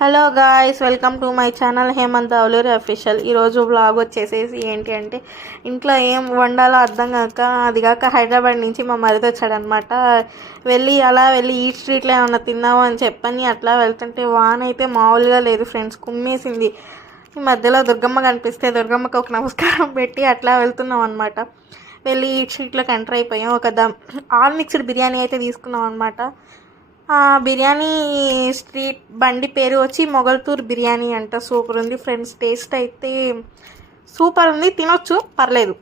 Hello guys, welcome to my channel Hemanth Avaluri official. ఈరోజు blog వచ్చేసేసి ఏంటి అంటే ఇంట్లో ఏం వండాలో అర్థం కాక అదిగాక హైదరాబాద్ నుంచి మా మరిది వచ్చాడనమాట. వెళ్ళి ఈ స్ట్రీట్లో ఏమన్నా తిన్నావు అని చెప్పని అట్లా వెళ్తుంటే వాన అయితే మామూలుగా లేదు ఫ్రెండ్స్, కుమ్మేసింది. ఈ మధ్యలో దుర్గమ్మ కనిపిస్తే దుర్గమ్మకి ఒక నమస్కారం పెట్టి అట్లా వెళ్తున్నాం అనమాట. వెళ్ళి ఈ స్ట్రీట్లోకి ఎంటర్ అయిపోయాం. ఒక ఆల్ మిక్స్డ్ బిర్యానీ అయితే తీసుకున్నాం అనమాట. బిర్యానీ స్ట్రీట్ బండి పేరు వచ్చి మొగల్తూర్ బిర్యానీ అంట. సూపర్ ఉంది ఫ్రెండ్స్, టేస్ట్ అయితే సూపర్ ఉంది, తినొచ్చు, పర్లేదు.